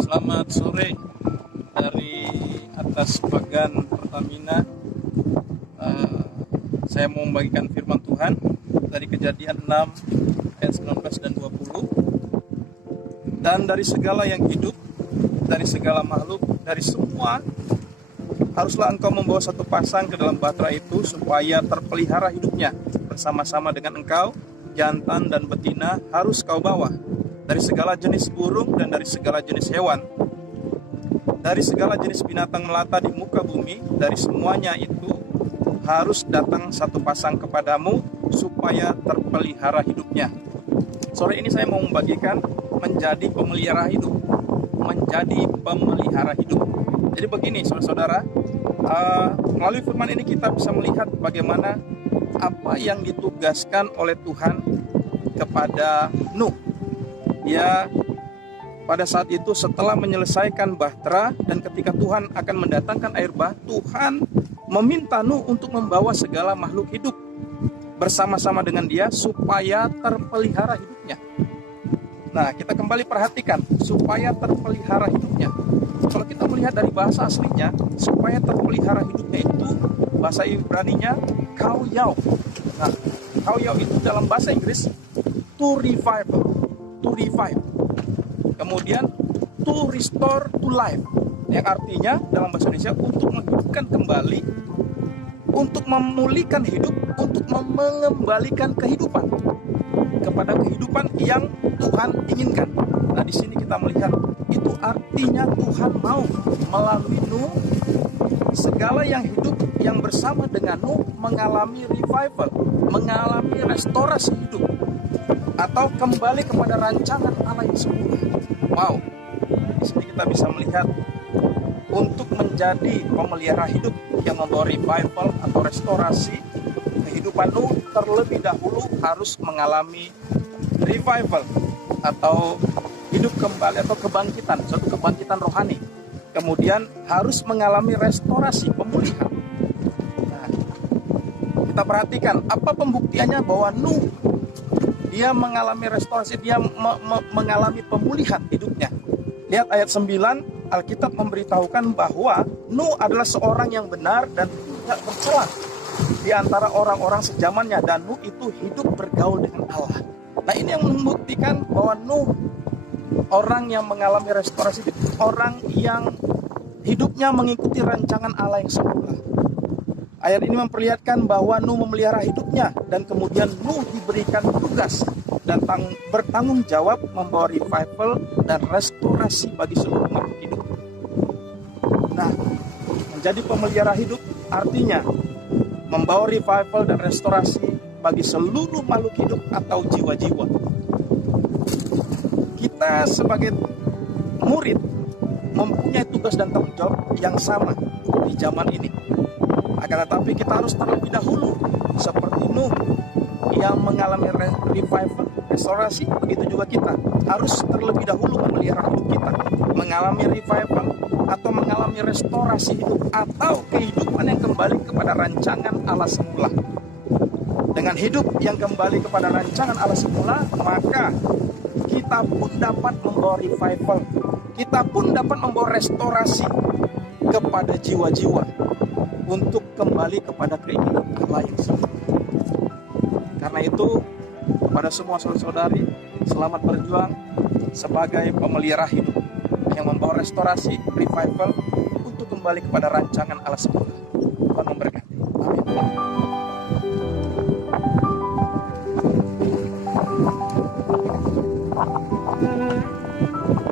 Selamat sore dari atas Pagan Pertamina. Saya mau membagikan firman Tuhan dari Kejadian 6 ayat 19 dan 20. Dan dari segala yang hidup, dari segala makhluk, dari semua, haruslah engkau membawa satu pasang ke dalam bahtera itu supaya terpelihara hidupnya bersama-sama dengan engkau. Jantan dan betina harus kau bawa dari segala jenis burung dan dari segala jenis hewan, dari segala jenis binatang melata di muka bumi, dari semuanya itu harus datang satu pasang kepadamu supaya terpelihara hidupnya. Sore ini saya mau membagikan menjadi pemelihara hidup. Menjadi pemelihara hidup. Jadi begini saudara-saudara, melalui firman ini kita bisa melihat bagaimana apa yang ditugaskan oleh Tuhan kepada Nuh. Ya, pada saat itu setelah menyelesaikan bahtera dan ketika Tuhan akan mendatangkan air bah, Tuhan meminta Nuh untuk membawa segala makhluk hidup bersama-sama dengan dia supaya terpelihara hidupnya. Nah, kita kembali perhatikan, supaya terpelihara hidupnya. Kalau kita melihat dari bahasa aslinya, supaya terpelihara hidupnya itu bahasa Ibraninya kauyau. Nah, kauyau itu dalam bahasa Inggris to revive. Kemudian to restore to life, yang artinya dalam bahasa Indonesia untuk menghidupkan kembali, untuk memulihkan hidup, untuk mengembalikan kehidupan kepada kehidupan yang Tuhan inginkan. Nah, di sini kita melihat itu artinya Tuhan mau melalui Nuh segala yang hidup yang bersama dengan Nuh mengalami revival, mengalami restorasi hidup atau kembali kepada rancangan Allah yang semula. Wow, di sini kita bisa melihat untuk menjadi pemelihara hidup yang membawa revival atau restorasi kehidupan Nuh, terlebih dahulu harus mengalami revival atau hidup kembali atau kebangkitan, suatu kebangkitan rohani. Kemudian harus mengalami restorasi, pemulihan. Nah, kita perhatikan apa pembuktiannya bahwa Nuh dia mengalami restorasi, dia mengalami pemulihan hidupnya. Lihat ayat 9, Alkitab memberitahukan bahwa Nuh adalah seorang yang benar dan tidak bercela di antara orang-orang sejamannya, dan Nuh itu hidup bergaul dengan Allah. Nah, ini yang membuktikan bahwa Nuh orang yang mengalami restorasi, orang yang hidupnya mengikuti rancangan Allah yang semula. Ayat ini memperlihatkan bahwa Nuh memelihara hidupnya dan kemudian Nuh diberikan tugas dan bertanggung jawab membawa revival dan restorasi bagi seluruh makhluk hidup. Nah, menjadi pemelihara hidup artinya membawa revival dan restorasi bagi seluruh makhluk hidup atau jiwa-jiwa. Kita sebagai murid mempunyai tugas dan tanggung jawab yang sama di zaman ini. Akan tetapi kita harus terlebih dahulu seperti Nuh yang mengalami revival, restorasi, begitu juga kita harus terlebih dahulu memelihara hidup kita, mengalami revival atau mengalami restorasi hidup atau kehidupan yang kembali kepada rancangan Allah semula. Dengan hidup yang kembali kepada rancangan Allah semula, maka kita pun dapat membawa revival, kita pun dapat membawa restorasi kepada jiwa-jiwa untuk kembali kepada keinginan Allah yang semula. Karena itu, kepada semua saudara-saudari, selamat berjuang sebagai pemelihara hidup yang membawa restorasi, revival untuk kembali kepada rancangan Allah semula. Tuhan memberkati. Amin.